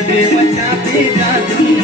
देवच्या तेजातून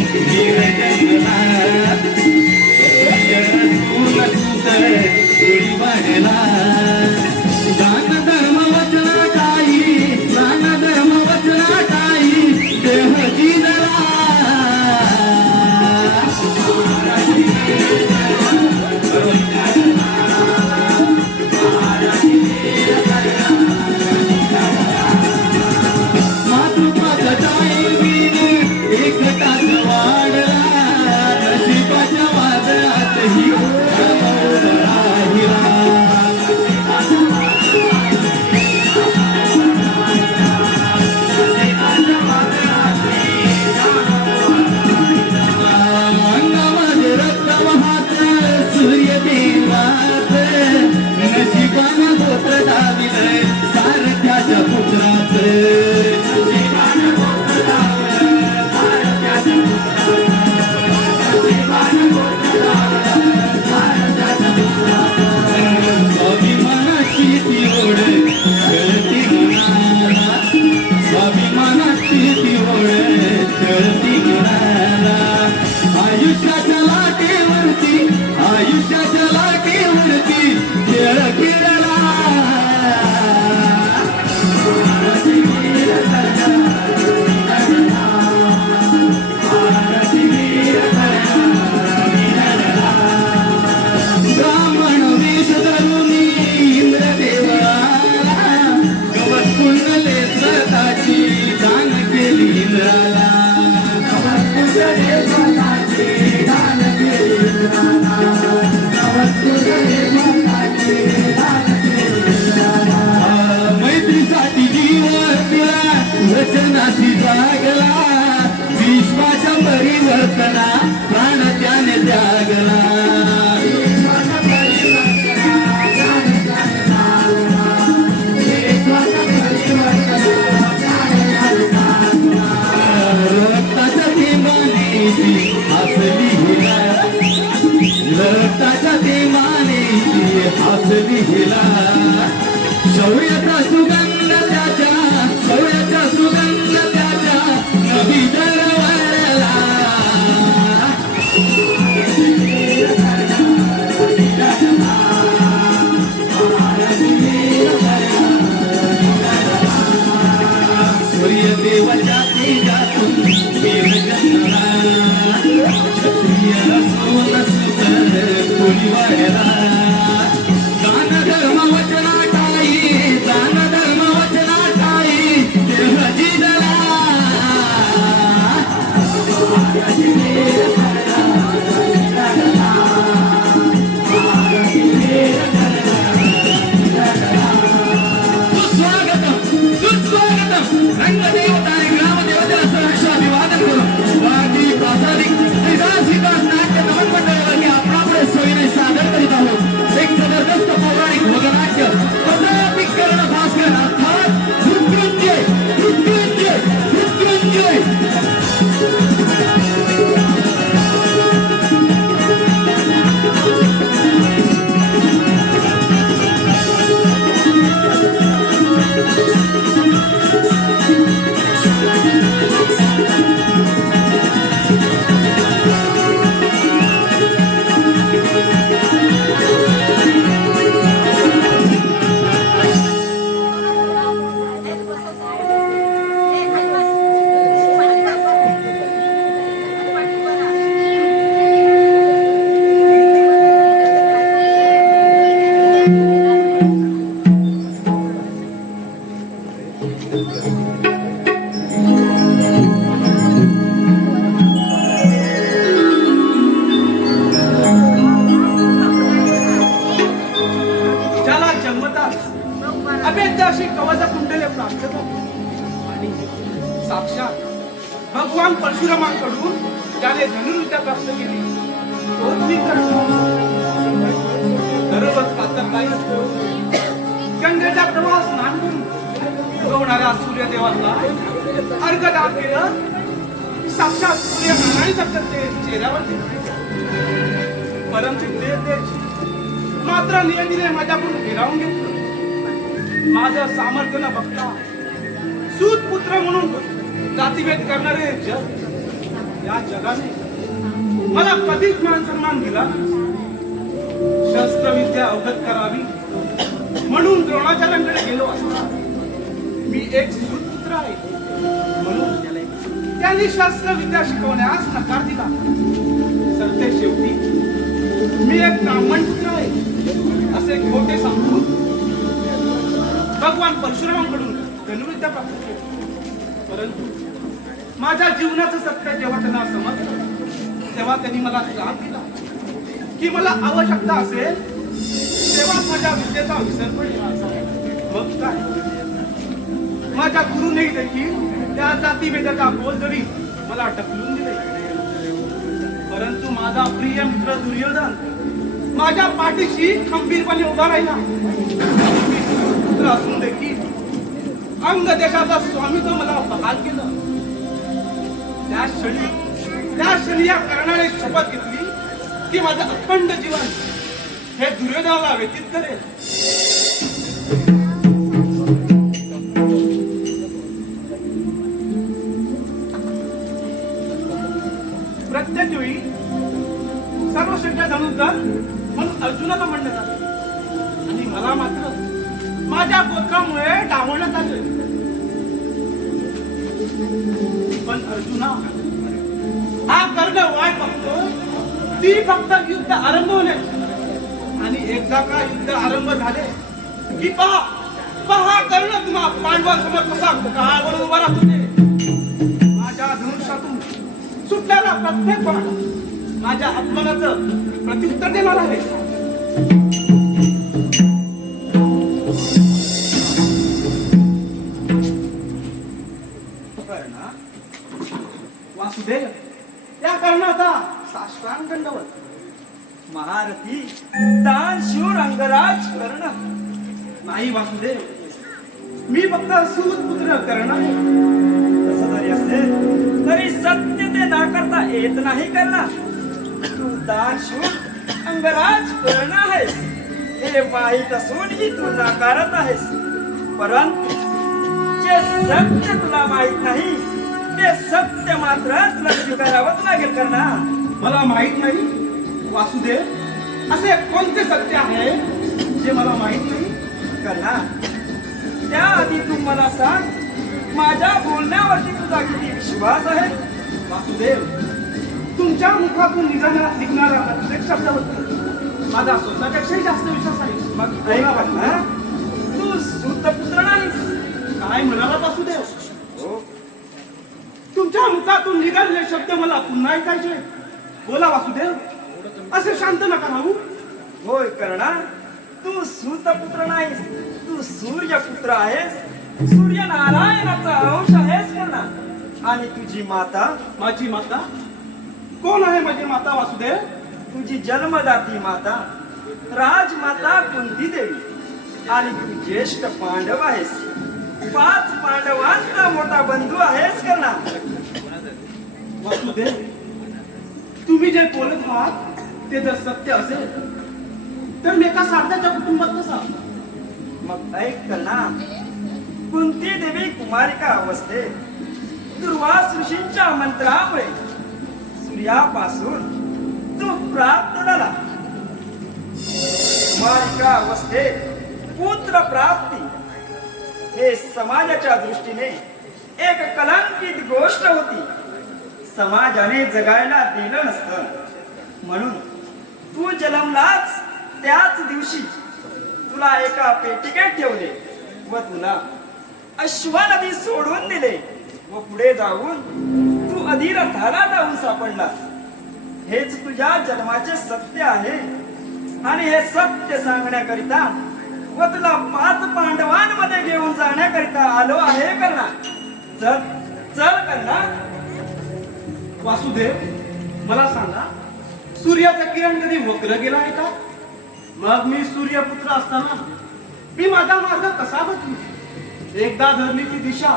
नाती जागला विश्वाच्या परिवर्तना प्राण त्याने त्यागला रक्ताच्या थेंबाने हसली हिला रक्ताच्या थेंबाने हसली हिला शौर्याचा सुगंध त्याच्या शौर्याचा सुगंध त्याच्या नदी दरवळला सूर्यदेवाच्या तेजातून वेद जन्मला क्षत्रिय सोन सुत कोणी वाढला दान धर्म वचना दान धर्म वचना टाई देह जिजला सुस्वागतम सुस्वागतम रंगदेवता आणि ग्रामदेवतेला सहर्ष अभिवादन करून वाटी प्रासादिक श्रीदास विकास नाट्य नमन मंडळावरती आपणापुढे सोयीने सादर करीत आहोत एक जबरदस्त पौराणिक वगनाट्य कर्ण भास्कर अर्थात मृत्युंजय मृत्युंजय मृत्युंजय साक्षात भगवान परशुरामांकडून ज्याने धनुर्विद्या प्राप्त केली तोच मी करतो. दररोज प्रातःकाळी गंगेचा प्रवाह स्नान करून उगवणाऱ्या सूर्यदेवाला अर्घ्यदान केलं. साक्षात सूर्यनारायण सारखं ते चेहऱ्यावर परंतु ते मात्र नियतीने माझ्याकडून हिरावून घेतलं. माझं सामर्थ्य न बघता सूत पुत्र म्हणून जातीभेद करणारे जग या जगाने मला कधीच मान सन्मान दिला. शस्त्रविद्या अवगत करावी म्हणून द्रोणाचार्यांकडे गेलो असता मी एक सूत पुत्र आहे म्हणून त्यांनी शस्त्रविद्या शिकवण्यास नकार दिला. सरते शेवटी मी एक ब्राह्मण पुत्र आहे असे खोटे सांगून भगवान परशुरामांकडून धनुर्विद्या प्राप्त केली. परंतु माझ्या जीवनाचं सत्य जेव्हा त्यांना समजलं तेव्हा त्यांनी मला श्राप दिला की मला आवश्यकता असेल तेव्हा माझ्या विद्येचा विसर पडेल. मग काय माझ्या गुरुने देखील त्या जातीभेदाचा बोल जरी मला ढकलून दिले. परंतु माझा प्रिय मित्र दुर्योधन माझ्या पाठीशी खंबीरपणे उभा राहिला. पुत्र असून देखील अंग देशाचा स्वामित्व मला बहाल केलं. त्या क्षणी या कर्णाने शपथ घेतली की माझं अखंड जीवन हे दुर्योधनाला व्यतीत करेल. प्रत्येक वेळी सर्वश्रेष्ठ धनुर्धर म्हणून अर्जुनाला म्हणण्यात आले आणि मला मात्र माझ्या गोत्रामुळे डावलण्यात आले. पण अर्जुना हा कर्ण वाट बघतो ती फक्त युद्ध आरंभ होण्याची आणि एकदा का युद्ध आरंभ झाले की पहा कर्ण तुम्हा पांडवांसमोर कसा काळावर उभा राहतो. माझ्या धनुष्यातून सुटल्याला प्रत्येक बाण माझ्या अपमानाचं प्रत्युत्तर देणार आहे. कर्ण वासुदेव या कर्णाचा साष्टांग दंडवत. महारथी दान शिव रंगराज कर्ण. नाही वासुदेव, मी फक्त सूत पुत्र कर्ण आहे. तसं जरी असेल तरी सत्य ते नाकारता येत नाही कर्ण. तू दान शिव अंगराज कर्ण आहेस हे माहीत असूनही तू नाकारत आहेस. परंतु जे सत्य तुला माहित नाही ते सत्य मात्र तुला स्वीकारावंच लागेल कर्ण. मला माहित नाही वासुदेव, असे कोणते सत्य आहे जे मला माहित नाही? कर्ण, त्याआधी तू मला सांग, माझ्या बोलण्यावरती तुझा किती विश्वास आहे? वासुदेव, तुमच्या मुखातून निघणारा प्रत्येक शब्दाबद्दल माझा स्वतःपेक्षाही जास्त विश्वास आहे. मग ऐक कर्ण, तू सूतपुत्र नाहीस. काय म्हणाला वासुदेव? हो, तुमच्या मुखातून निघालेले शब्द मला पुन्हा ऐकायचे. बोला वासुदेव, असे शांत नका राहू. होय कर्ण, तू सूतपुत्र नाहीस, तू सूर्यपुत्र आहेस. सूर्यनारायणाचा अंश आहेस कर्ण. आणि तुझी माता, माझी माता कोण आहे? माझी माता वासुदेव? तुझी जन्मदाती माता राजमाता कुंती देवी. आणि तू ज्येष्ठ पांडव आहेस. 5 पांडवांचा मोठा बंधू आहेस कर्ण. वासुदेव, तुम्ही जे बोलत आहात ते जर सत्य असेल तर मी एका साध्याच्या कुटुंबात कसा? मग ऐक कर्ण, कुंती देवी कुमारिका अवस्थेत दुर्वास ऋषींच्या मंत्रामुळे सूर्यापासून तू प्राप्त झाला. कुमारिका अवस्थेत पुत्र प्राप्ती हे समाजाच्या दृष्टीने एक कलंकित गोष्ट होती. समाजाने जगायला दिलं नसतं. म्हणून तू जन्मलाच त्याच दिवशी तुला एका पेटिकेत ठेवले व तुला अश्वनदी सोडून दिले व पुढे जाऊन तू अधिरथाला जाऊन सापडलास. हेच तुझ्या जन्माचे सत्य आहे. आणि हे सत्य सांगण्याकरिता व तुला 5 पांडवांमध्ये घेऊन जाण्याकरिता आलो आहे कर्ण. चल चल कर्ण. वासुदेव, मला सांगा, सूर्याचा किरण कधी वक्र गेला आहे का? मग मी सूर्यपुत्र असताना मी माझा मार्ग कसा बदलू? एकदा धरली ती दिशा,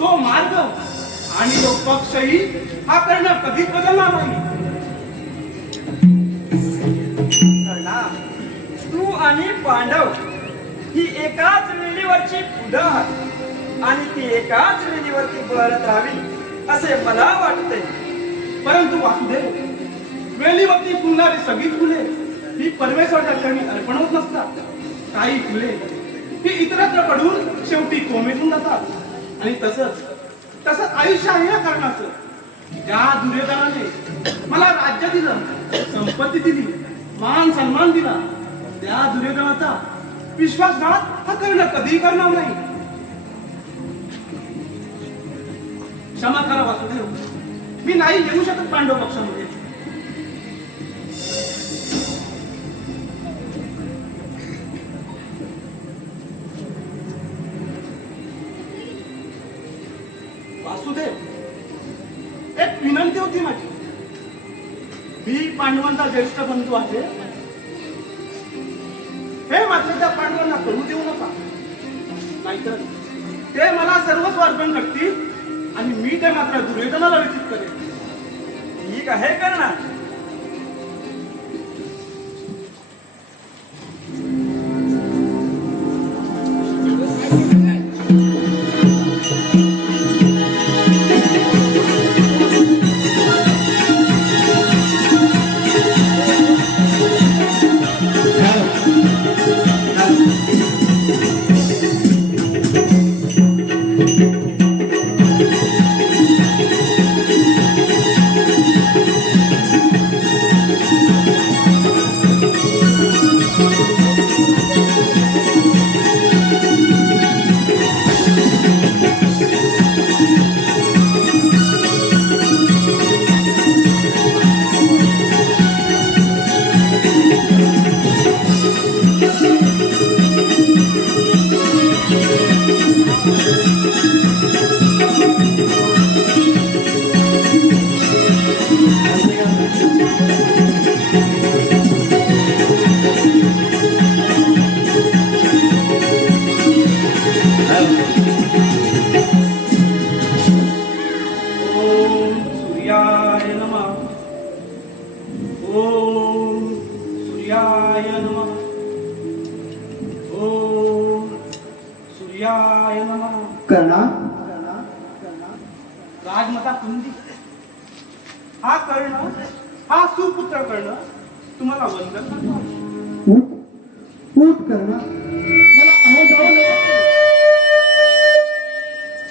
तो मार्ग आणि तो पक्षही हा कर्ण कधीच बदलणार नाही. कर्ण, तू आणि पांडव ही एकाच वेळीवरची फुलं आहात आणि ती एकाच वेळीवरती बहरत राहावी असे मला वाटते. परंतु वासुदेव, वेलीवरती फुलणारी सगळी फुले ही परमेश्वराच्या चरणी अर्पण होत नसतात. काही फुले ही इतरत्र पडून शेवटी कोमेतून जातात. आणि तसंच आयुष्य आहे या कारणाचं. त्या दुर्योधनाने मला राज्य दिलं, संपत्ती दिली, मान सन्मान दिला. त्या दुर्योधनाचा विश्वासघात हा कर्ण कधीही करणार नाही. क्षमा करा वासुदेव, मी नाही येऊ शकत पांडव पक्षामध्ये. वासुदेव, एक विनंती होती माझी. मी पांडवांचा ज्येष्ठ बंधू आहे, हे मात्र त्या पांडवांना करू देऊ नका. नाहीतर ते मला सर्वस्व अर्पण करतील आणि मी ते मात्र दुर्योधनाला व्यतीत करेन. ठीक आहे कर्ण. राजमाता कुंती हा कर्ण, हा सुपुत्र कर्ण तुम्हाला वंदन करतो. उठ करणा,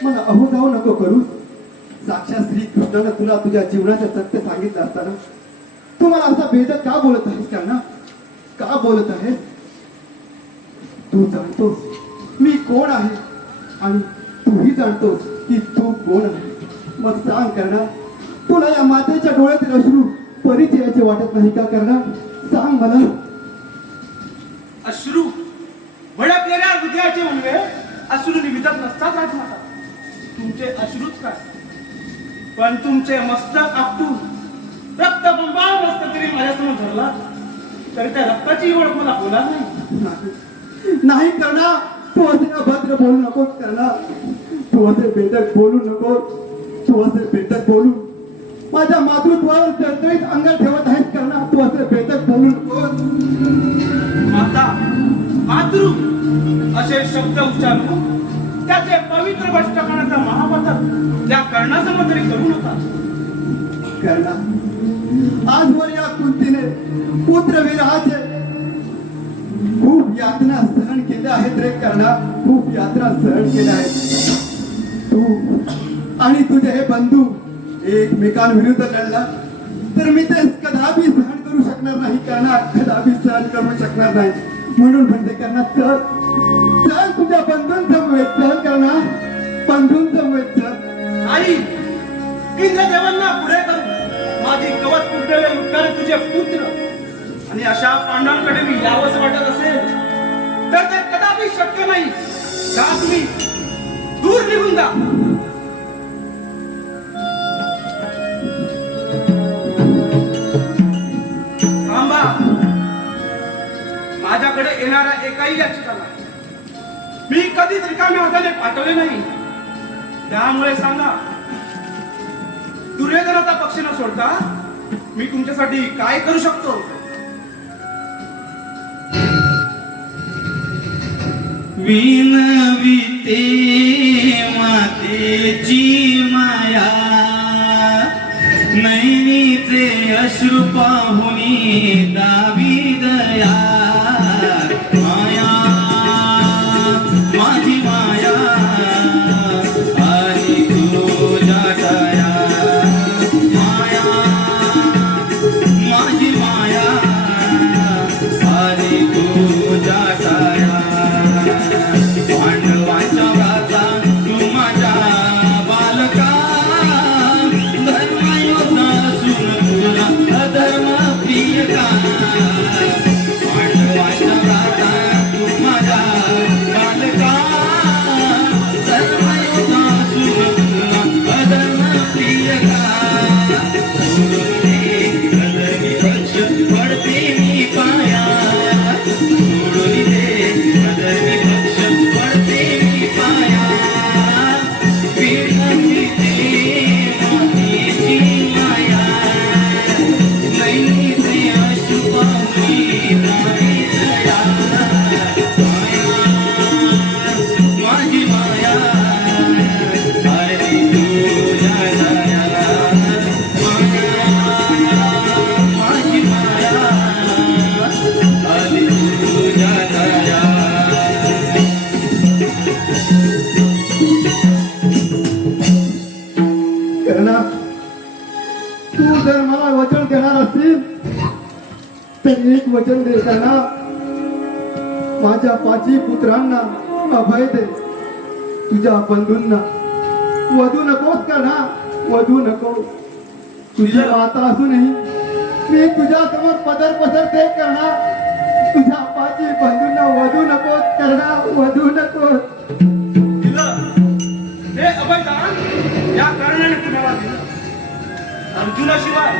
मला अहो जाऊ नको करूस. साक्षात श्री कृष्णानं तुला तुझ्या जीवनाचं सत्य सांगितलं असताना तू मला असा भेदत का बोलत आहेस करणा? का बोलत आहेस? तू जाणतोस मी कोण आहे आणि तूही जाणतोस की तू कोण आहे. मग सांग करणा, तुला या मातेच्या डोळ्यातील अश्रू परिचयाचे वाटत नाही का करणा? सांग मला. अश्रू भडकलेल्या हृदयाचे उंगे अश्रू निविदत नसतात राजमाता. तुमचे अश्रूच काय, पण तुमचे मस्तक आपटून रक्तबंबाळ मस्तक तरी माझ्यासमोर धरला तरी त्या रक्ताची ओळख मला होणार नाही. नाही करणा, तू असे अभद्र बोलू नकोस करणा. तू असे बेदक बोलू नकोस. तू असे बेदक बोलू माझ्या मातृत्वावर चळचळीत अंगात ठेवत आहेस करणा. तू असे बेदक बोलू नकोस. माता मातृ असे शब्द उच्चारून त्याचे पवित्र वष्ट्रपणाचा महापथक त्या कर्णासमोर तरी करू नका. करणा, आजवर या कुंतीने पुत्रविरहाचे खूप यातना सहन केल्या आहेत रे करणा. खूप यातना सहन केल्या आहेत. तू आणि तुझे हे बंधू एकमेकांविरुद्ध लढला तर मी ते कदापि सहन करू शकणार नाही करणा. कदापि सहन करू शकणार नाही. म्हणून म्हणते करणा, चल चल तुझ्या बंधूंसमवेत चल करणा. बंधूंसमवेत चल. आई इंद्रदेवांना पुढे करून माझी कवच कुंडले उठणारे तुझे पुत्र आणि अशा पांडवांकडे मी यावंच वाटत असेल तर ते कदापि शक्य नाही. का तुम्ही दूर निघून जा. थांबा. माझ्याकडे येणाऱ्या एकाही याचिकाला मी कधीच रिकाम्या हाताने पाठवले नाही. त्यामुळे सांगा, दुर्योधनाचा पक्ष न सोडता मी तुमच्यासाठी काय करू शकतो? विनविते मातेची माया, नैनीचे अश्रू पाहुनी दावी दया. माया माझी माया आणि तुझ्या दया. माया माझी माया आणि तुझ्या दया. पांडवांच्या व्राता तू माझ्या बालका, धर्मयोद्धा असून तुला अधर्म प्रिय का. पांडवांच्या व्राता तू माझ्या बालका, धर्मयोद्धा असून तुला अधर्म प्रिय का. सोडून दे अधर्मी पक्ष पडते मी पाया. सोडून दे अधर्मी पक्ष पडते मी पाया. विनविते मातेची माया, नैनीचे अश्रू पाहुनी दावी दया. माया माझी माया आणि तुझ्या दया. माया माझी माया आणि तुझ्या दया. करणा, तू जर मला वचन देणार असतील तर एक वचन दे करणा. माझ्या 5 पुत्रांना अभय दे. तुझ्या बंधूंना वधू नकोस करणा. वधू नको. तुझी माता असूनही मी तुझ्या समोर पदर पसरते करणा. तुझ्या 5 बंधूंना वधू नकोस करणा. वधू नकोस. दिलं हे अभयदान या कारणाने तुम्हाला दिलं. अर्जुनाशिवाय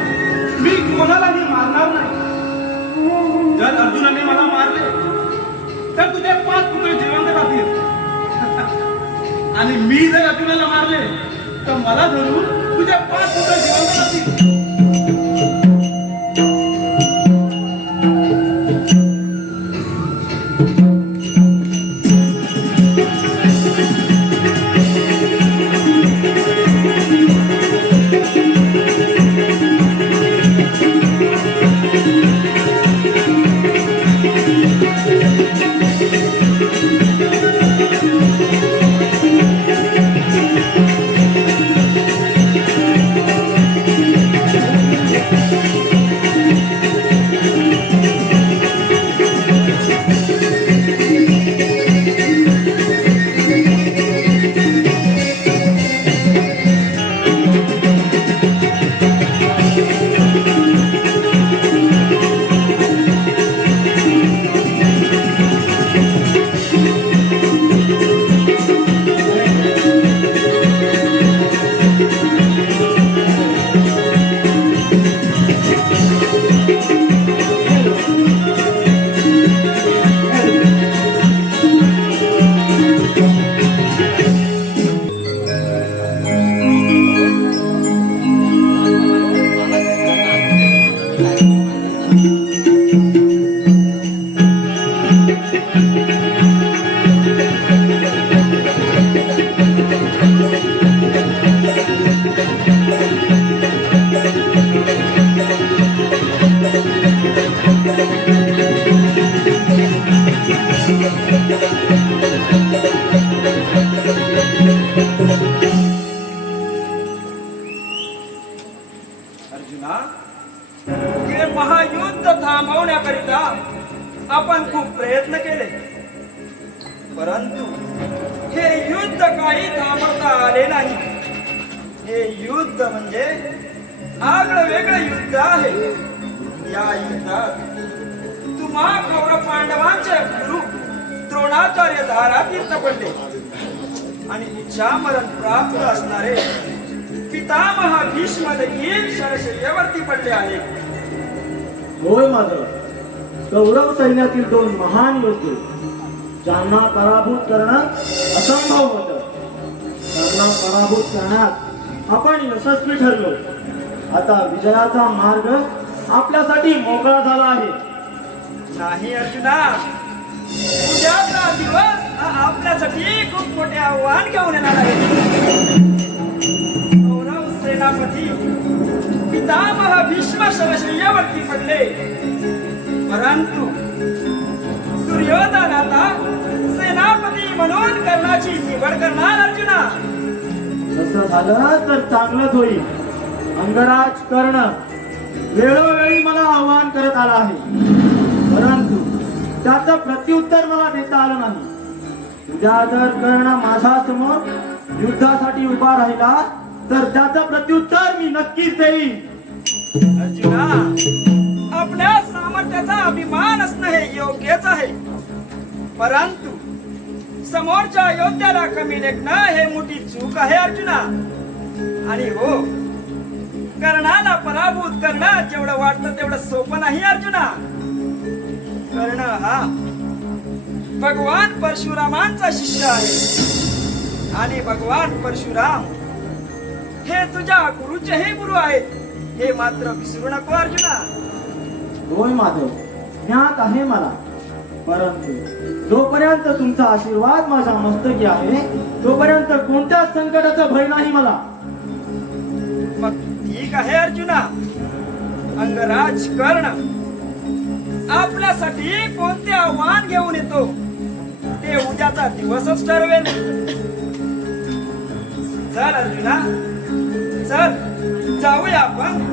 मी कोणालाही मारणार नाही. जर अर्जुनाने मला मारले तर तुझे 5 पुत्र जिवंत राहतील. आणि मी जर अर्जुनाला मारले तर मला धरून तुझे 5 पुत्र जिवंत राहतील. अर्जुना, हे महायुद्ध थांबवण्याकरिता आपण खूप प्रयत्न केले, परंतु हे युद्ध काही थांबवता आले नाही. हे युद्ध म्हणजे आगळं वेगळं युद्ध आहे. या युद्धात तुम्हा कौरव पांडवांचे गुरु द्रोणाचार्य धारातीर्थ पडले आणि इच्छामरण प्राप्त असणारे पितामह भीष्म देखील शरशय्येवरती पडले आहेत. होय माधव, कौरव सैन्यातील दोन महान योद्धे ज्यांना पराभूत करणं असंभव होतं, त्यांना पराभूत करण्यात आपण यशस्वी ठरलो. आता विजयाचा मार्ग आपल्यासाठी मोकळा झाला आहे. नाही अर्जुना, उद्याचा दिवस हा आपल्यासाठी खूप मोठे आव्हान घेऊन येणार आहे. कौरव सेनापती पितामह भीष्म शरशय्येवरती पडले, परंतु दुर्योधन आता सेनापती म्हणून कर्णाची निवड करणार. अर्जुना, तसं झालं तर चांगलंच होईल. अंगराज कर्ण वेळोवेळी मला आव्हान करत आला आहे, परंतु त्याचं प्रत्युत्तर मला देता आलं नाही. उद्या जर कर्ण माझ्या समोर युद्धासाठी उभा राहिला तर त्याचं प्रत्युत्तर मी नक्कीच देईन. अर्जुना, आपल्या सामर्थ्याचा अभिमान असणं हे योग्यच आहे, परंतु समोरच्या योद्ध्याला कमी लेखणं हे मोठी चूक आहे. अर्जुना, आणि हो, कर्णाला पराभूत करणं जेवढं वाटतं तेवढं सोपं नाही. अर्जुना, कर्ण हा भगवान परशुरामांचा शिष्य आहे आणि भगवान परशुराम हे तुझ्या गुरुचेही गुरु आहेत, हे मात्र विसरू नको. अर्जुना, होय माधव, ज्ञात आहे मला, परंतु जोपर्यंत तुमचा आशीर्वाद माझ्या मस्तकी आहे तोपर्यंत कोणत्याच संकटाचं भय नाही मला. मग ठीक आहे अर्जुना. अंगराज कर्ण आपल्यासाठी कोणते आव्हान घेऊन येतो ते उद्याचा दिवसच ठरवेल. चल अर्जुना, चल जाऊया आपण.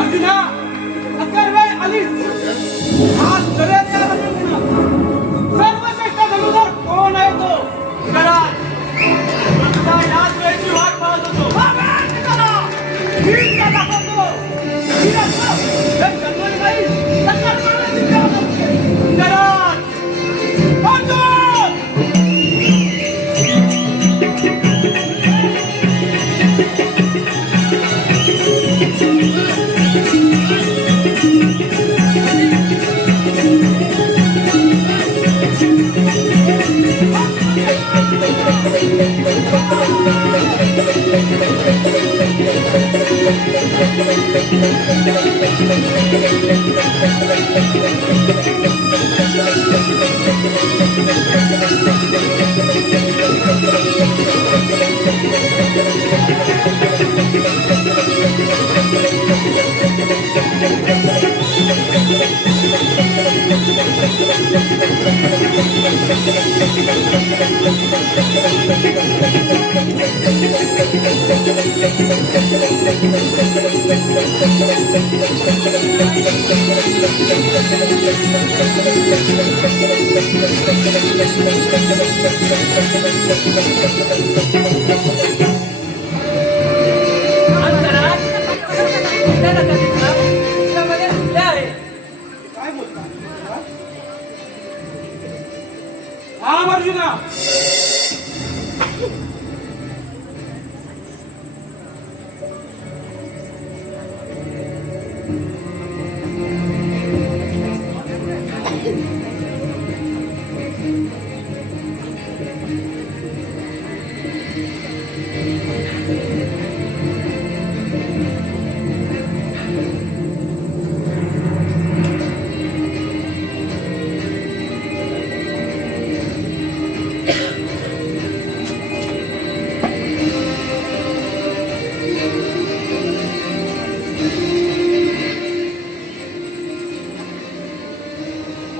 अर्जुना अकर वेळ आलीच. आज कळेल या रणांगणात सर्वश्रेष्ठ धनुधर कोण आहे तो. करा नुसता याच वेळेची वाट पाहत होतो. हीच का दाखवतो. ही रस्ता जर जन्मली नाही तर कर्माने जिंकणार नसते. करा अर्जुन. काय बोलता? हा अर्जुना.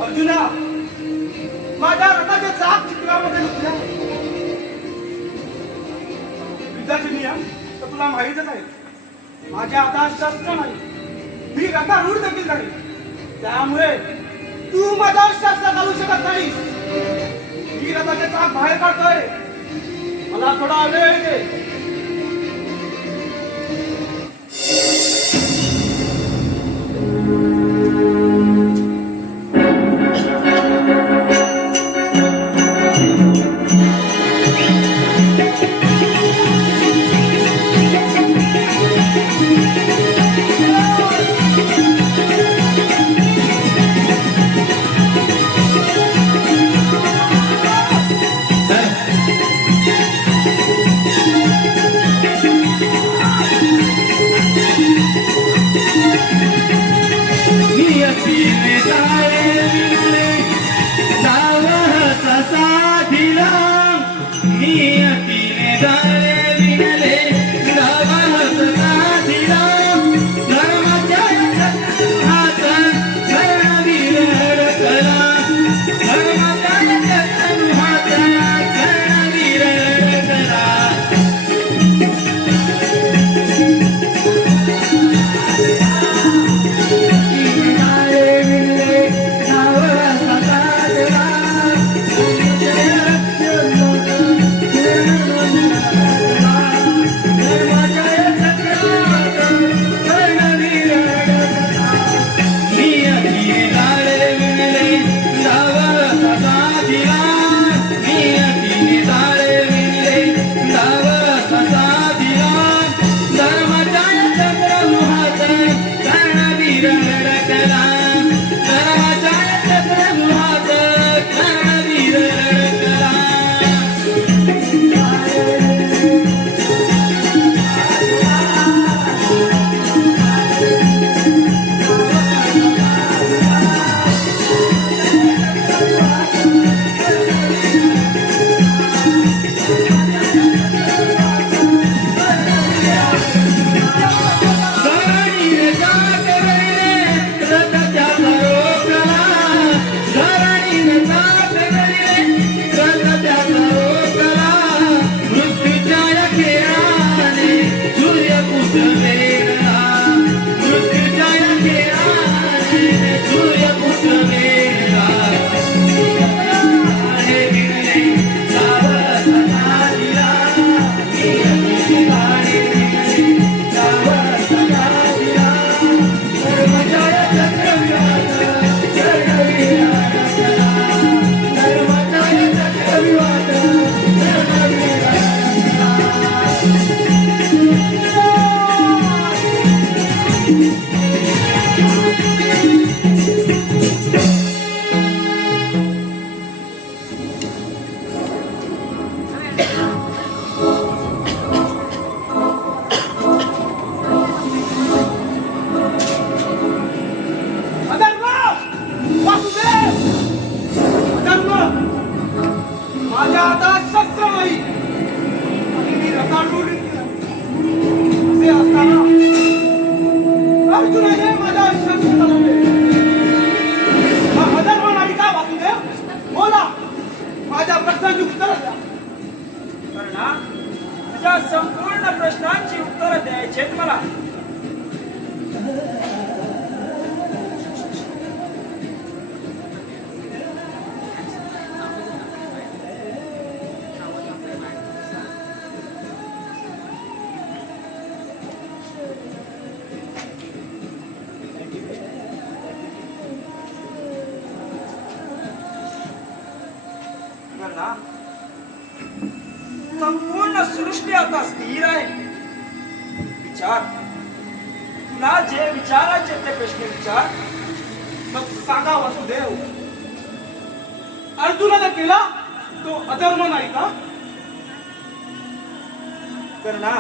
अर्जुना माझ्या रथाच्या चाक चित्रामध्ये लुटल्या. युद्धाचे नियम तर तुला माहीतच आहे. माझ्या हातात शस्त्र नाही. मी रथारूढ देखील नाही. त्यामुळे तू माझा शस्त्र घालू शकत नाहीस. मी रथाचे चाक बाहेर काढतोय. मला थोडा वेळ दे. नियतीने जाळे विणले सावहस साधिला. नियतीने जाळे विणले सावहस साधिला. धर्माच्या हात कर्णवीर अडकला. धर्माच्या हात कर्णवीर अडकला. Yeah. अधर्म! वासुदेव! अधर्म! माझ्या हातात शस्त्र नाही आणि मी रताळून असे असताना अर्जुनाने माझा शस्त्र चालवले. हा अधर्म नाही का वासुदेव? बोला, माझ्या प्रश्नाची उत्तर द्या. कर्णा, तुझ्या संपूर्ण प्रश्नांची उत्तर द्यायची मला. कर्णा, संपूर्ण सृष्टी आता स्थिर आहे. विचार, तुला जे विचारायचे ते प्रश्न विचार. मग सांगा वासुदेव, अर्जुनाने केला तो अधर्म नाही का? कर्णा,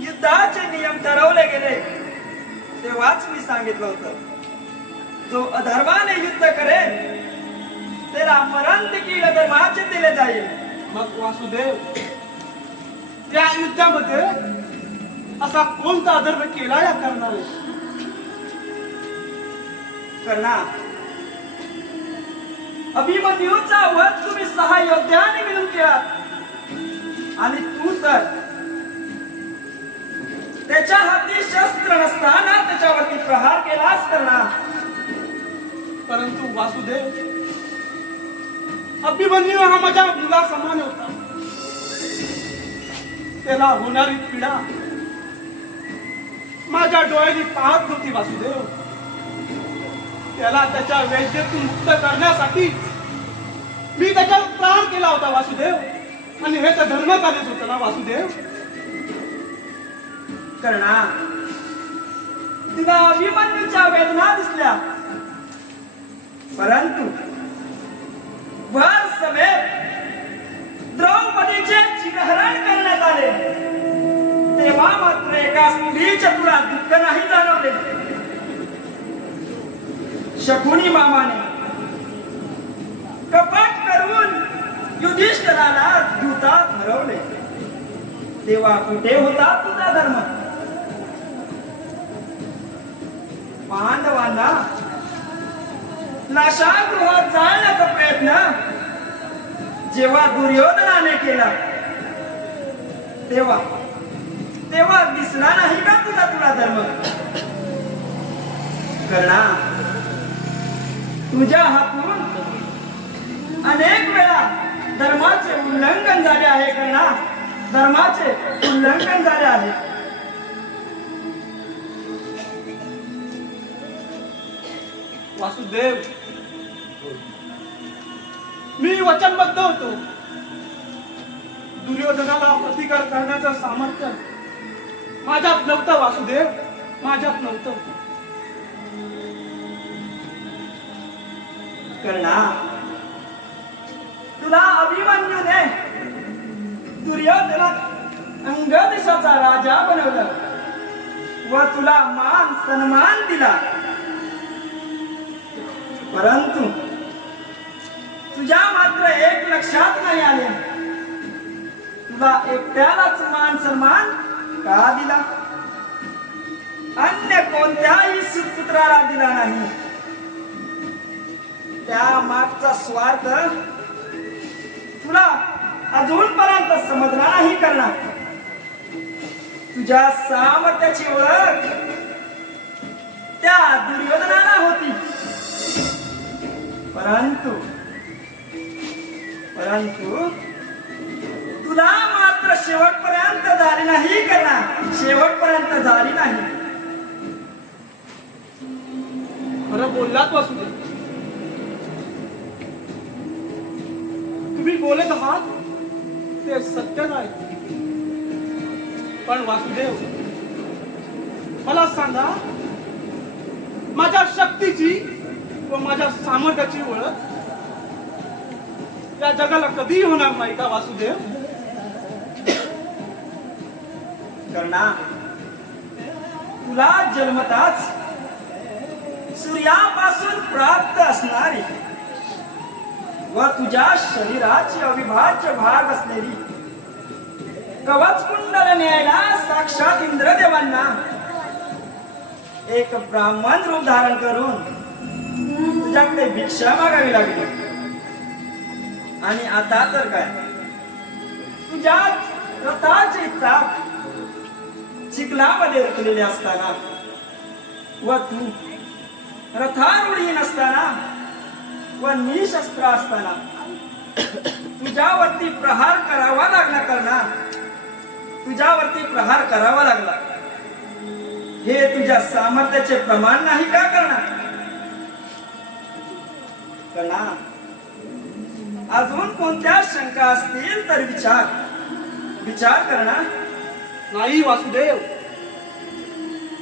युद्धाचे नियम ठरवले गेले तेव्हाच मी सांगितलं होतं, जो अधर्माने युद्ध करेल त्याला मरण देखील अधर्माचे दिले जाईल. मग वासुदेव, त्या युद्धामध्ये असा कोणता अधर्म केला या करणारे? कर्णा, अभिमन्यूचा वध तुम्ही 6 योद्ध्याने मिळून केला आणि तू तर त्याच्या हाती शस्त्र नसताना त्याच्यावरती प्रहार केलास. कर्णा, परंतु वासुदेव, अभिमन्यू हा माझ्या मुला समान होता. त्याला होणारी पीडा माझ्या डोळ्यांनी पाहत नव्हती वासुदेव. त्याला त्याच्या वेदनेतून मुक्त करण्यासाठी मी त्याच्यावर प्राण केला होता वासुदेव. आणि हे तर धर्म कार्यच होतं ना वासुदेव. कर्णा, तुला अभिमन्यूच्या वेदना दिसल्या, परंतु भर समेत द्रौपदीचे चिरहरण करण्यात आले तेव्हा मात्र एका स्त्रीचे तुला दुःख नाही जाणवले. शकुनी मामाने कपट करून युधिष्ठिराला दूतात हरवले तेव्हा कुठे होता तुझा धर्म? पांडवांना नाशागृहात जाळण्याचा प्रयत्न जेव्हा दुर्योधनाने केला तेव्हा तेव्हा दिसला नाही का तुला धर्म? कर्णा, तुझ्या हातून अनेक वेळा धर्माचे उल्लंघन झाले आहे. कर्णा, धर्माचे उल्लंघन झाले आहे. वासुदेव, मी वचनबद्ध होतो. दुर्योधनाला प्रतिकार करण्याचं सामर्थ्य माझ्यात नव्हतं वासुदेव, माझ्यात नव्हतं. कर्णा, तुला अभिमन्यूने दुर्योधनात अंगदेशाचा राजा बनवलं व तुला मान सन्मान दिला, परंतु तुझ्या मात्र एक लक्षात नाही आले, तुला एकट्यालाच मान सन्मान का दिला, अन्य कोणत्याही सुपुत्राला दिला नाही. त्या मागचा स्वार्थ तुला अजूनपर्यंत समजला नाही. करणार तुझ्या सामर्थ्याची ओळख त्या दुर्योधनाला होती, परंतु तुला मात्र शेवटपर्यंत झाली नाही. करणार शेवटपर्यंत झाली नाही. खरं बोललात वासुदेव, तुम्ही बोलत आहात ते सत्य नाही. पण वासुदेव, मला सांगा, माझ्या शक्तीची व माझ्या सामर्थ्याची ओळख त्या जगाला कधीही होणार नाही का वासुदेव? कर्णा, तुला जन्मताच सूर्यापासून प्राप्त असणारी व तुझ्या शरीराची अविभाज्य भाग असलेली कवच कुंडल न्यायला साक्षात इंद्रदेवांना एक ब्राह्मण रूप धारण करून तुझ्याकडे भिक्षा मागावी लागली. आणि आता तर काय, तुझ्या रथाचे चाक चिखलामध्ये रुतलेले असताना व तू रथारूढी नसताना व निशस्त्र असताना तुझ्यावरती प्रहार करावा लागला. करणार तुझ्यावरती प्रहार करावा लागला. हे तुझ्या सामर्थ्याचे प्रमाण नाही का करणार? अजून कोणत्या शंका असतील तर विचार करणार. नाही वासुदेव,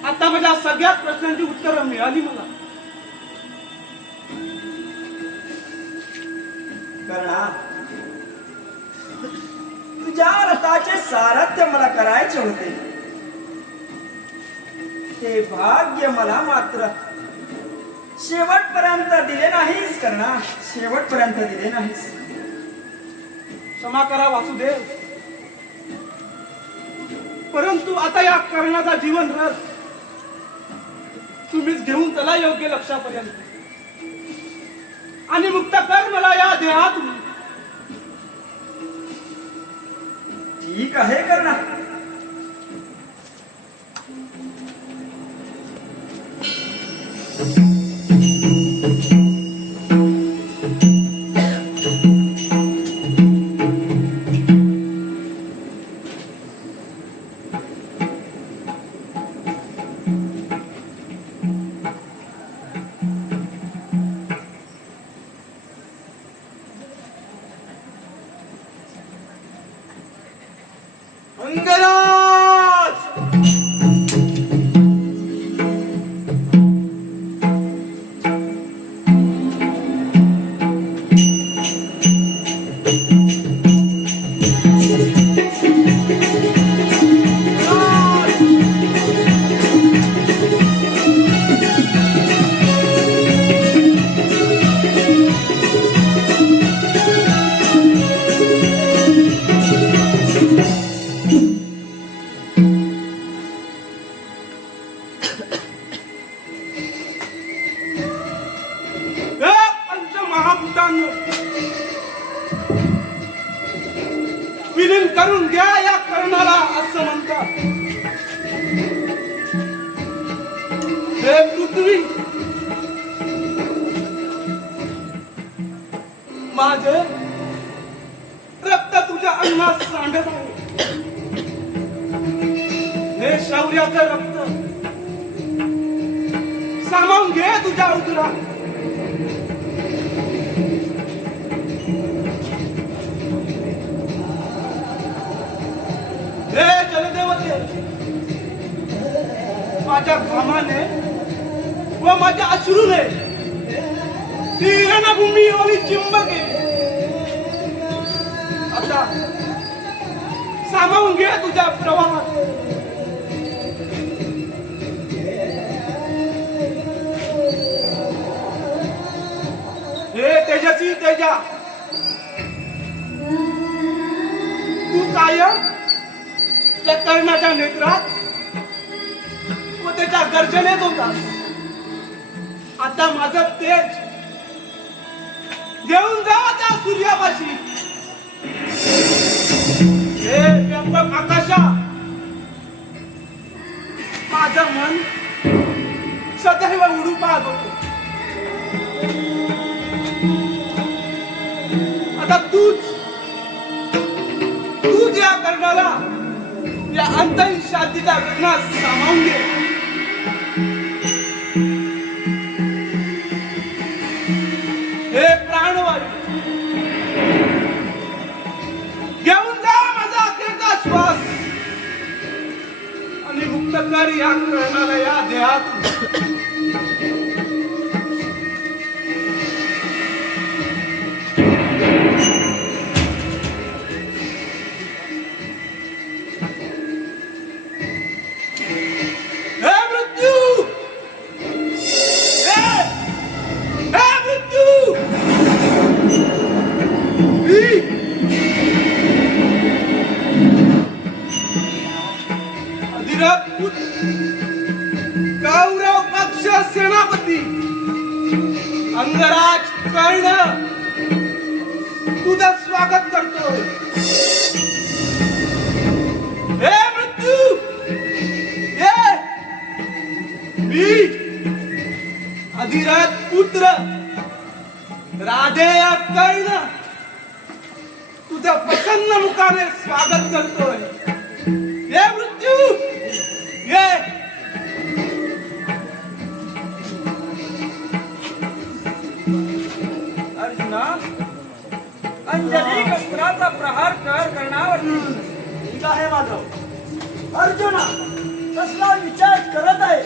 आता माझ्या सगळ्या प्रश्नांची उत्तरं मिळाली मला. कर्णा, तुझ्या रथाचे सारथ्य मला करायचे होते. ते भाग्य मला मात्र शेवटपर्यंत दिले नाहीस. कर्णा, शेवटपर्यंत दिले नाहीस. क्षमा करा वासुदेव, परंतु आता या कर्णाचा जीवन रथ तुम्हीच घेऊन चला योग्य लक्षापर्यंत आणि मुक्त कर मला या देहातून. ठीक आहे कर्णा. अंगराज, पंचमहाभूतांनो विलीन करून द्या या कर्णाला असं म्हणतात. हे पृथ्वी माझे रक्त तुझ्या अंगात सांडत आहे. हे शौर्याचं रक्त सामावून घे तुझ्या उदरात. हे जलदेवते, माझ्या घामाने व माझ्या अश्रूने ही रणभूमी ओली चिंब केली. आता सामावून घे तुझ्या प्रवाहात. हे तेजस्वी तेजा, तू कायम त्या कर्णाच्या नेत्रात व त्याच्या गर्जनेत होतास. आता माझं तेज घेऊन जा त्या सूर्यापाशी. हे व्यापक आकाशा, माझं मन सदैव उडू पाहत होतं. आता तूच या कर्णाला या अंतही शांतीच्या गगनात सामावून घे. हे प्राणवायू, घेऊन जा माझा अखेरचा श्वास आणि मुक्त कर या कर्णाला या देहातून. अधिरथ कौरव पक्ष सेनापती अंगराज कर्ण तुझं स्वागत करतो. हे मृत्यू ये मी अधिरथ पुत्र राधेय कर्ण तुझं प्रसन्न मुखाने स्वागत करतोय. ये मृत्यू ये अर्जुना अंजली अस्त्राचा प्रहार कर कर्णावरती. ठीक आहे माधव. अर्जुना कसला विचार करत आहे?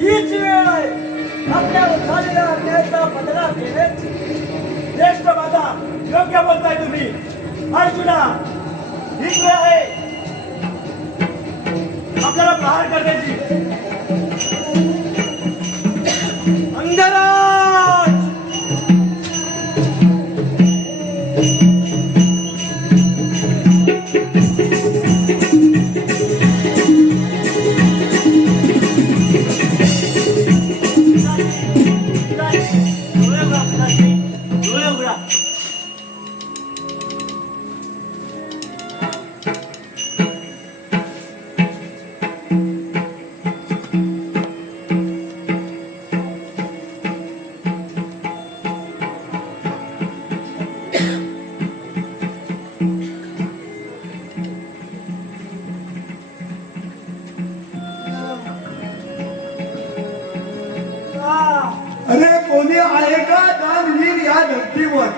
हीच वेळ आहे आपल्यावर झालेल्या अन्यायाचा बदला घेण्याची. ज्येष्ठ माझा योग्य बोलताय तुम्ही. अर्जुना हीच वेळ आहे आपल्याला प्रहार करण्याची. अंगराज डोळे उघडा. अरे कोणी आहे का दानवीर या धर्तीवर?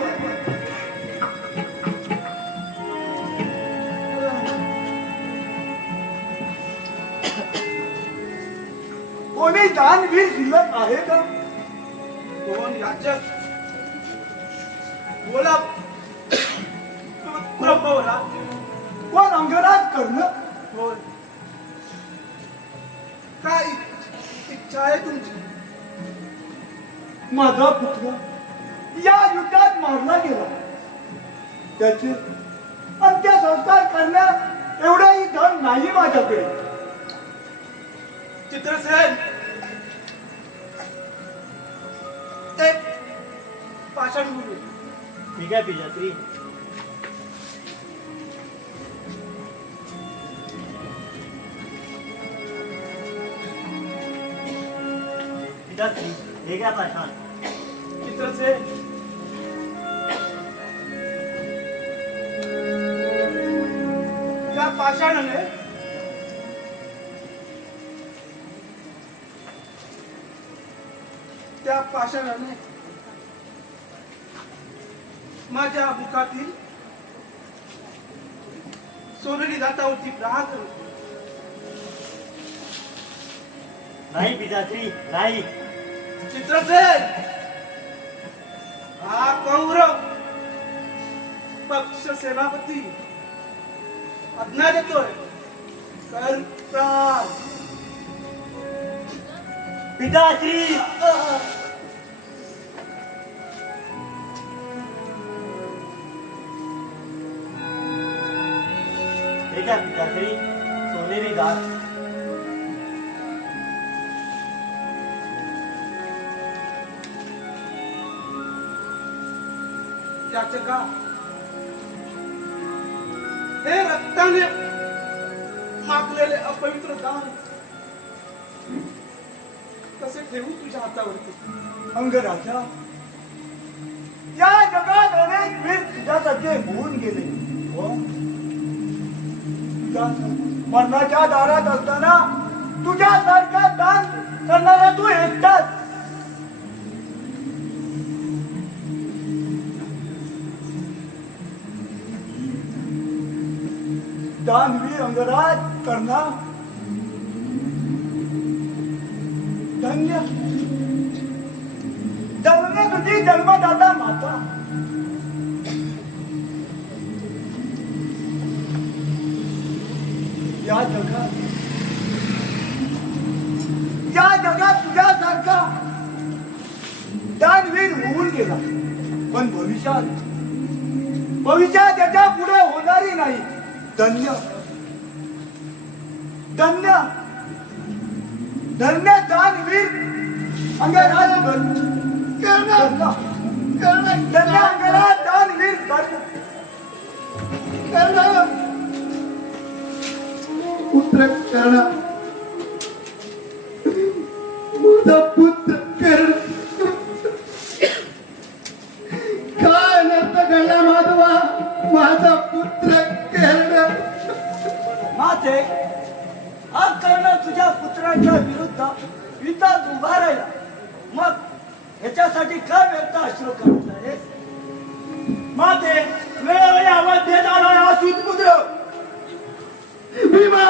कोणी दानवीर शिल्लक आहे का? कोण याचक बोला बोला कोण अंगराज कर्ण? बोल काय इच्छा आहे तुमची? माझा पुत्र या युद्धात मारला गेला. त्याचे अंत्यसंस्कार करण्यास एवढंही धन नाही माझ्याकडे. चित्रसेन ते पाषाण गुरु ठीक आहे पिजाश्री. पिजाश्री हे घ्या पाषाण. चित्रसेन त्या पाषाणाने माझ्या मुखातील सोनेरी दातावरती प्रहार करू. नाही पिजाश्री नाही. चित्रसेन हा कौरव पक्ष सेनापती आज्ञा देतोय कर प्राण. पिताश्री ठीक आहे पिताश्री. सोनेरी दात त्याचं का हे रक्ताने मागलेले अपवित्र दान कसे ठेवू तुझ्या हातावरती? अंगराजा या जगात अनेक वीर तुझ्यासारखे होऊन गेले. मरणाच्या दारात असताना तुझ्यासारखा दान करणारा तू एकटाच. दानवीर अंगराज कर्णा धन्य. जन्मे तुझी जन्मदाता माता. या जगात तुझ्यासारखा दानवीर होऊन गेला. पण भविष्यात याच्या पुढे होणारी नाही. धन्य धन्य धन्य दानवीर अंगराज कर्ण धन्य अंगराज दानवीर कर्ण पुत्र कर्ण, माझा पुत्र कर्ण, काय नर्थ घडला माधवा, माझा पुत्र कर्ण. माते हा कर्ण तुझ्या पुत्राच्या विरुद्ध युद्धात उभा राहिला, मग ह्याच्यासाठी काय व्यर्थ अश्रू करत आहेस? माते वेळोवेळी आवाज देत आला हा सूतपुत्र. भीमा,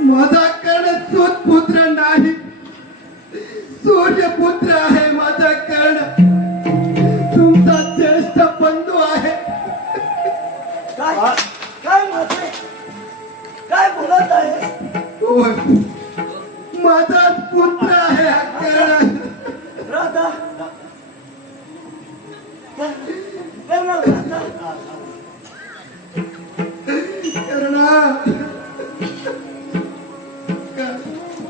माझा कर्ण सूतपुत्र नाही, सूर्यपुत्र आहे माझा कर्ण, तुमचा ज्येष्ठ बंधू आहे. काय काय माते काय बोलत आहे? होय, माझाच पुत्र आहे हा कर्ण. राधा राधा कर्ण,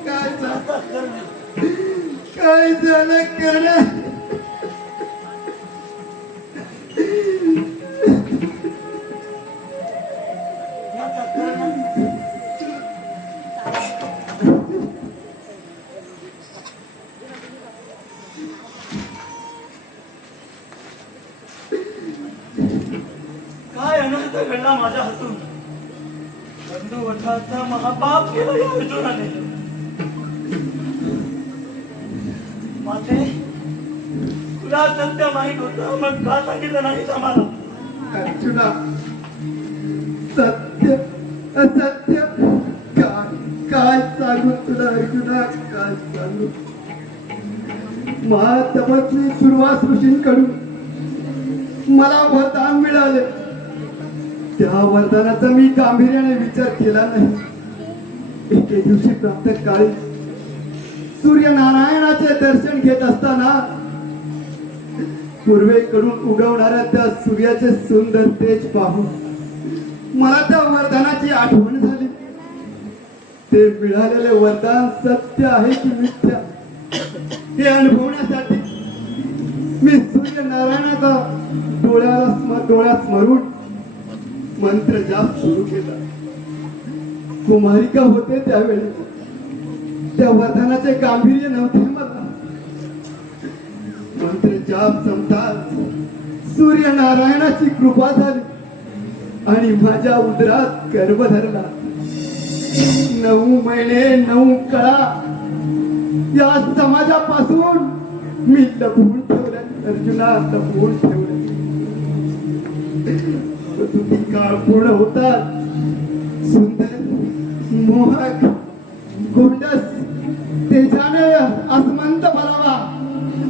काय झालं, काय झालं कर्ण? काय अनर्थ घडला माझ्या हातून. बंधू वधाचा महापाप केला या अर्जुनाने. माते तुला सत्य माहित होतं, मग का सांगितलं नाहीस आम्हाला? अर्जुना, सत्य असत्य काय काय सांगू तुला अर्जुना, काय सांगू. महातपस्वी दुर्वास ऋषींकडून मला वरदान मिळाले. त्या वरदानाचा मी गांभीर्याने विचार केला नाही. एके दिवशी प्राप्त काळी सूर्यनारायणाचे दर्शन घेत असताना पूर्वेकडून उगवणाऱ्या त्या सूर्याचे सुंदर तेज पाहून मला त्या वरदानाची आठवण झाली. ते मिळालेले वरदान सत्य आहे की मिथ्या हे अनुभवण्यासाठी मी सूर्यनारायणाचा डोळ्यात स्मरून मंत्र जाप सुरू केला. कुमारिका होते त्यावेळी, त्या वरदानाचे गांभीर्य नव्हते मला. मंत्र जाप संपताच सूर्यनारायणाची कृपा झाली आणि माझ्या उदरात गर्भ धरला. 9 महिने 9 कळा या समाजापासून मी लपवून ठेवलं अर्जुना, लपवून ठेवलं. तुझी काळ पूर्ण होतात सुंदर मोहक गोंडस तेजाने आसमंत भरावा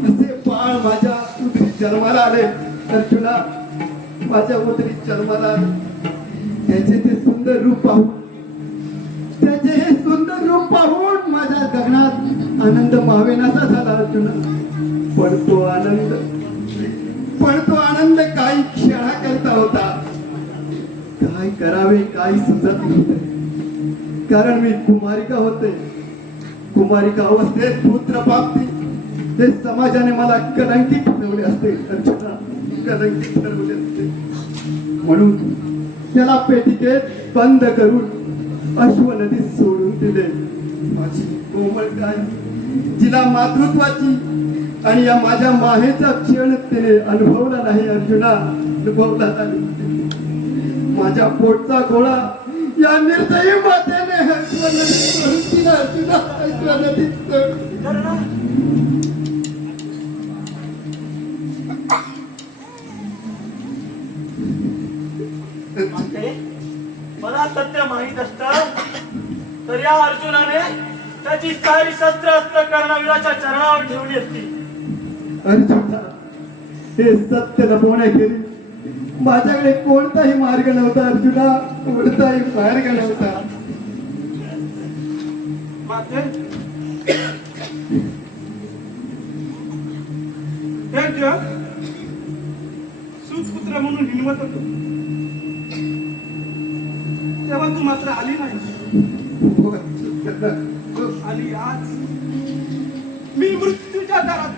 असे बाळ माझ्या उदरी जन्माला आले अर्जुना, माझ्या उदरी जन्माला आले. त्याचे ते सुंदर रूप पाहून, त्याचे हे सुंदर रूप पाहून माझ्या गगनात आनंद मावेनासा झाला अर्जुना. पण तो आनंद काही क्षणा करता होता. काय करावे काही सुचत नव्हते, कारण मी कुमारिका होते. कुमारिका अवस्थेत पुत्र प्राप्ती हे समाजाने मला कलंकित ठरवले असते अर्जुना, कलंकित ठरवले असते. म्हणून त्याला पेटिकेत बंद करून अश्व नदीत सोडून दिले. माझी कोमल काय, जिला मातृत्वाची आणि या माझ्या माहेचा क्षण तिने अनुभवला नाही अर्जुना, अनुभवला नाही. माझ्या पोटचा गोळा या निर्दयी मातेने अश्व नदीत सोडून दिला अर्जुना, अश्व नदीत सोडून. मला सत्य माहित असत तर या अर्जुनाने त्याची सारी शस्त्र अस्त्र कर्णवीराच्या चरणावर ठेवली असती. अर्जुना, हे सत्य लपवण्याखेरीज माझ्याकडे कोणताही मार्ग नव्हता अर्जुना, कोणताही मार्ग नव्हता. माते हे जग सूतपुत्र म्हणून हिंमत होतो, तेव्हा तू मात्र आली नाही. हो, कर्णा. हो. आणि आज मी मृत्यूच्या दारात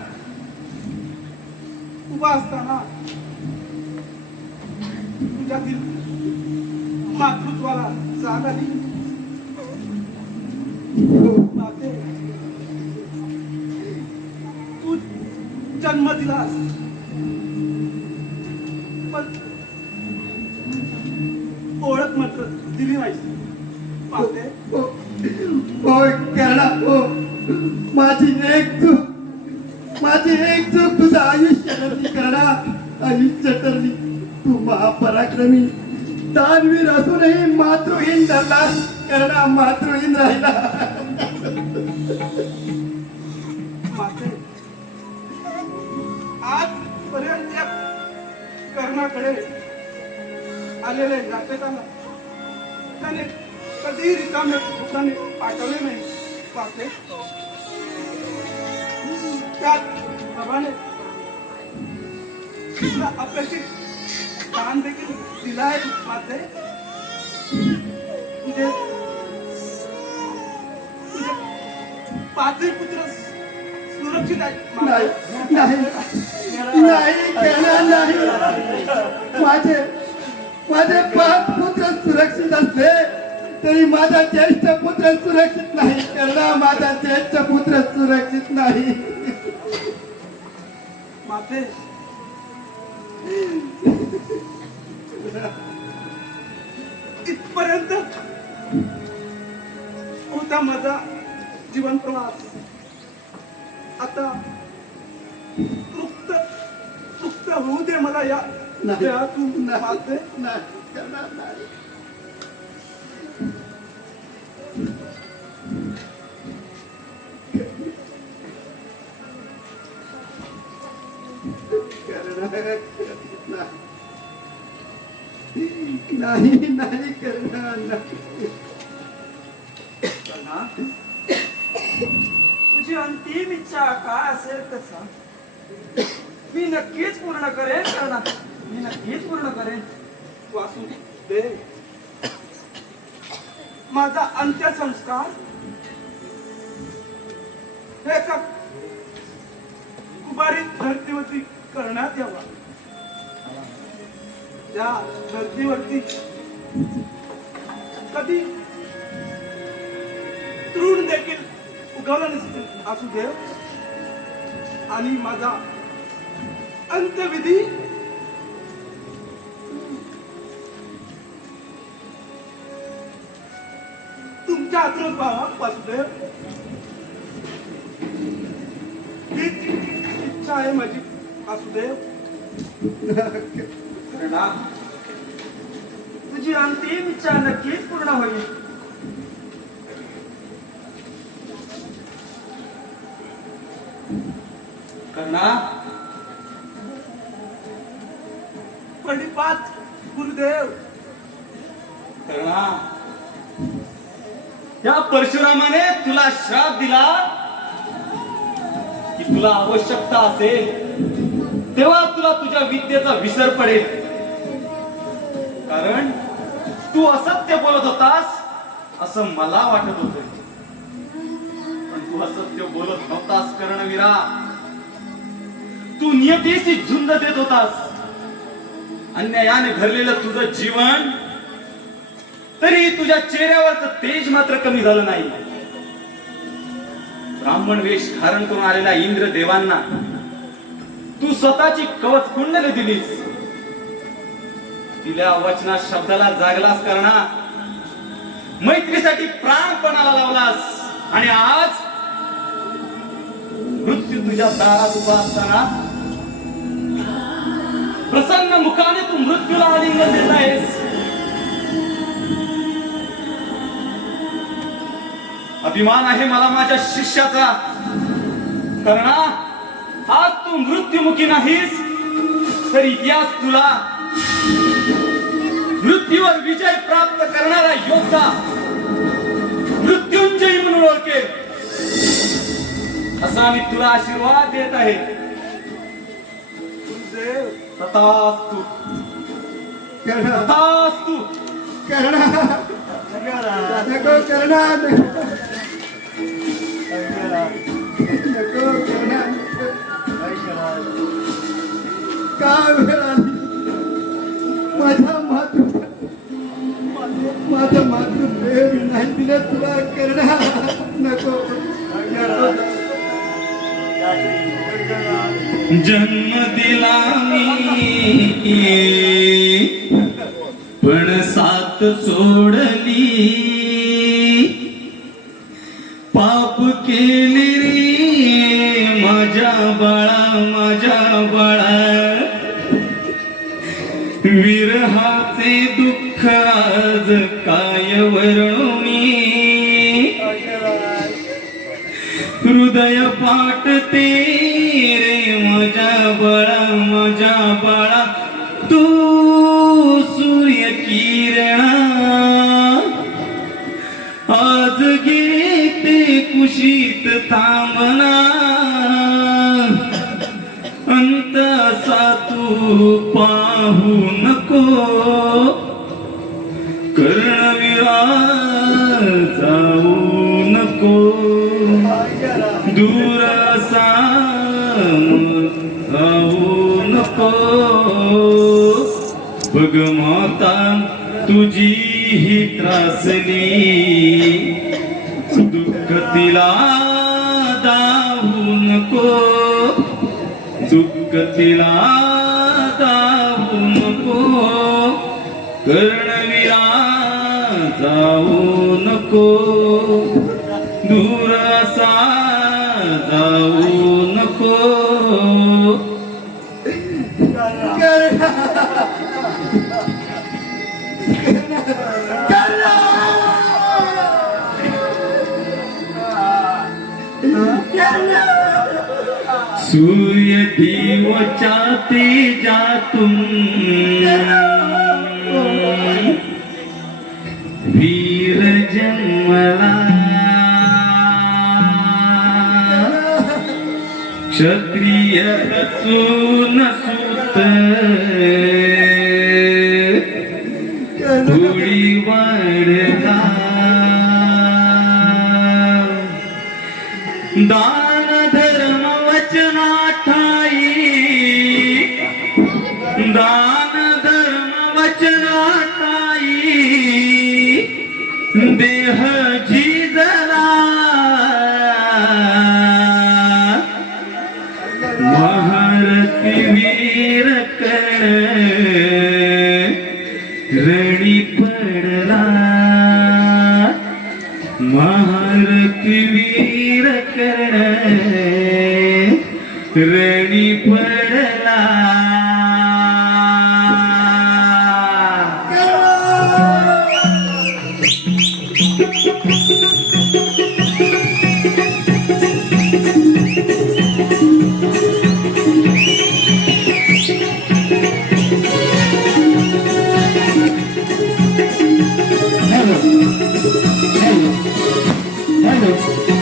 उभा असताना तुझ्यातील मातृत्वाला जाग आली. हो. माते, तू जन्म दिलास पण ओळख मात्र दिली नाही. माते, हो. होय कर्णा. हो. माझी एक चूक तुझं आयुष्य ठरली कर्णा. आयुष्य ठरली. तू महापराक्रमी दानवीर असूनही मातृहीन धरला कर्णा. मातृहीन राहिला. माते, आजपर्यंत या कर्णाकडे आलेले नातेकाला त्याने कधी रिकामे दुकाने पाठवले नाही. माते, त्यात बाबाने तुला अपेक्षित दान देखील दिला आहे. माते, तुझे पाचही पुत्र सुरक्षित आहेत. नाही माते, नाही कर्णा नाही. माझे 5 पुत्र सुरक्षित असले तरी माझा ज्येष्ठ पुत्र सुरक्षित नाही कर्णा. माझा ज्येष्ठ पुत्र सुरक्षित नाही. माते, इथपर्यंत होता माझा जीवन प्रवास. आता तृप्त होऊ दे मला या नाही. देहातून. माते, नाही कर्णा नाही. नाही नाही कर्णा नाही. कर्णा, तुझी अंतिम इच्छा काय असेल तर सांग. मी नक्कीच पूर्ण करेन कर्णा. मी नक्कीच पूर्ण करेन. वासुदेव, माझा अंत्यसंस्कार हे एका कुबारीत धर्तीवरती करण्यात यावा. त्या धर्तीवरती कधी तृण देखील उगवलं नसतील. वासुदेव, आणि माझा अंत्यविधी तुमच्या हातूनच व्हावा. वासुदेव, हीच इच्छा आहे माझी. वासुदेव, कर्णा, तुझी अंतिम इच्छा नक्कीच पूर्ण होईल. कर्णा, परिपात गुरुदेव. कर्णा, या परशुरामाने तुला श्राप दिला की तुला आवश्यकता असेल तेव्हा तुला तुझ्या विद्येचा विसर पडेल. कारण तू असत्य बोलत होतास असं मला वाटत होतं. पण तू असत्य बोलत नव्हतास कर्णवीरा. तू नियतीशी झुंज देत होतास. अन्यायाने भरलेलं तुझं जीवन, तरी तुझ्या चेहऱ्यावरचं तेज मात्र कमी झालं नाही. ब्राह्मण वेश धारण करून आलेल्या इंद्रदेवांना तू स्वतःची कवच कुंडले दिलीस. दिल्या वचना शब्दाला जागलास कर्णा. मैत्रीसाठी प्राणपणाला लावलास. आणि आज मृत्यू तुझ्या दारात उभा असताना प्रसन्न मुखाने तू मृत्यूला आलिंगन देत आहेस. अभिमान आहे मला माझ्या शिष्याचा. कर्णा, आज तू मृत्युमुखी नाहीस तर इतिहास तुला मृत्यूवर विजय प्राप्त करणारा योद्धा मृत्युंजयी म्हणून ओळखेल असा मी तुला आशीर्वाद देत आहे. गुरुदेव, तथास्तु कर्णा तथास्तु. कर्णा नको करणा नको करणा का वेळ आली माझं मातृप्रेम नाही दिलं तुला करणा नको जन्म दिला मी पण साथ सोडली पाप केले रे माझ्या बाळा विरहाचे दुःख आज काय वर्णू मी हृदय पाटते रे माझ्या बाळा तू सूर्य किरणा आज घेते कुशीत थांबना अंत असा तू पाहू नको कर्णवीरा जाऊ नको दूर असा जाऊ नको बघ माता तुझी ही त्रासली दुःख तिला दाहू नको दुःख तिला दाहू नको कर्णवीरा जाऊ नको दूर असा जाऊ नको सूर्य दिवचा तेजातून वीर जन्मला क्षत्रिय असून सूत होळी वाढला दान धर्म वचना ठाई दान धर्म वचना ठाई देह झिजला महारथी वीर कर्ण रणी पडला महारथी वीर कर्ण रणी पडला हॅलो